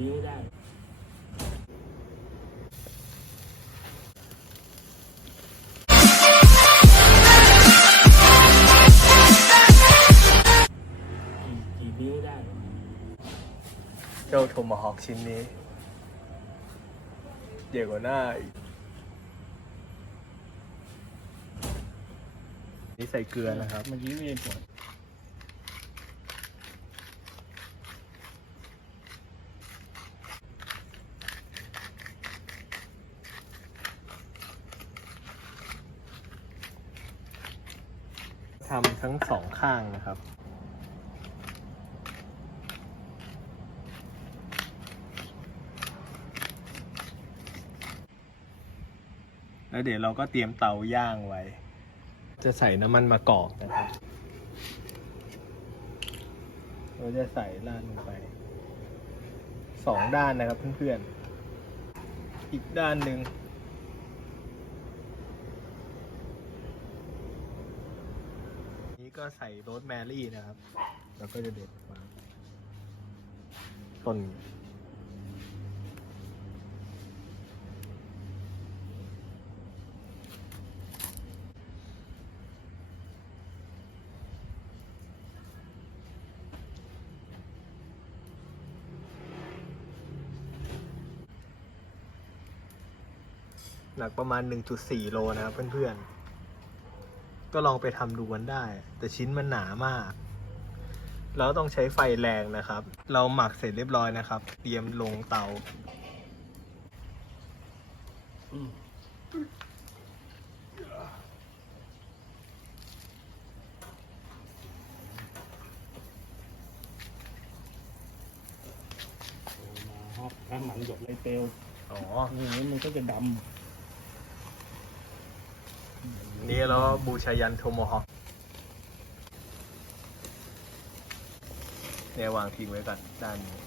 นิ้วได้กี่กี่นิ้วได้ เจ้าโทมาฮอกชิ้นนี้ใหญ่กว่าหน้าอีกนี่ใส่เกลือนะครับ เมื่อกี้ไม่ได้ผล ทำทั้งสองข้างนะครับ แล้วเดี๋ยวเราก็เตรียมเตาย่างไว้ จะใส่น้ำมันมะกอกนะครับ เราจะใส่ราดลงไปสองด้านนะครับเพื่อนๆ อีกด้านหนึ่ง ก็ใส่โรสแมรี่นะครับ แล้วก็จะเด็ดมาต้นหนักประมาณ 1.4 โลนะครับเพื่อนๆ ก็ลองไปทำดูกันได้ แต่ชิ้นมันหนามากแล้วต้องใช้ไฟแรงนะครับ เราหมักเสร็จเรียบร้อยนะครับ เตรียมลงเตาอืมมาฮอกถ้ามันหยดเลยเปลวอ๋ออย่างนี้มันก็จะด นี่แล้วบูชายันโทโมฮอคเนี่ยวางทิ้งไว้ก่อนด้านนี้ำ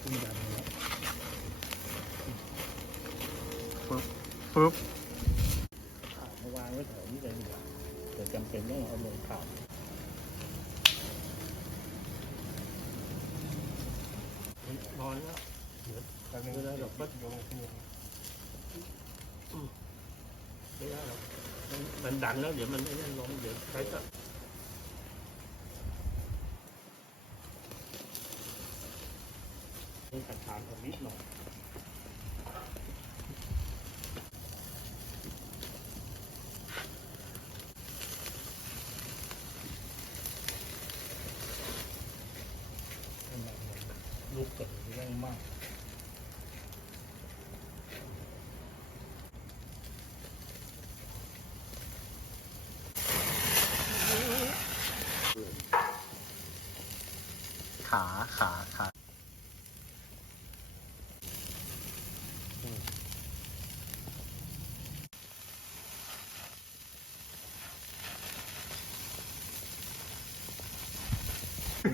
ขึ้นดำแล้วปึ๊บปึ๊บข่าวมาวางไว้แถวนี้เลยดีกว่าเกิดจำเป็นต้องเอาลงข่าวนอนแล้วเดี๋ยวแป๊บนึงไม่ได้หรอกก็โยนขึ้นมา ไม่ได้หรอกมันมันดันแล้ว เดี๋ยวมันไม่ได้ลงเดี๋ยวใช้ก็ต้องขัดทานเอานิดหน่อยลูกเกิดเรื่องมาก ขาขาขา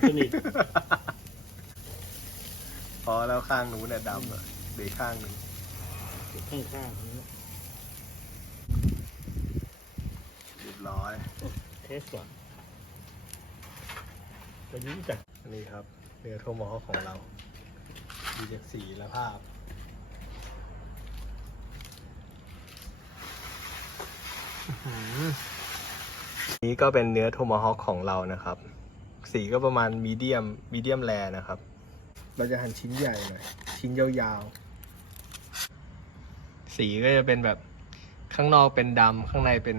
สนิทพอแล้วข้างนู้นเนี่ยดำอะเดี๋ยวข้างหนึ่งข้างข้างๆนี้เรียบร้อย เทสก่อนจะยิ้มจากอั นนี้ครับเนื้อโทมฮอของเราดูจากสีและภาพ นี้ก็เป็นเนื้อโทมาฮอคของเรานะครับ สีก็ประมาณมีเดียมมีเดียมแรนะครับ เราจะหั่นชิ้นใหญ่หน่อยชิ้นยาวๆ สีก็จะเป็นแบบข้างนอกเป็นดำข้างในเป็น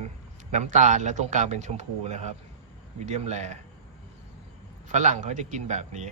น้ำตาลแล้วตรงกลางเป็นชมพูนะครับมีเดียมแร ฝรั่งเขาจะกินแบบนี้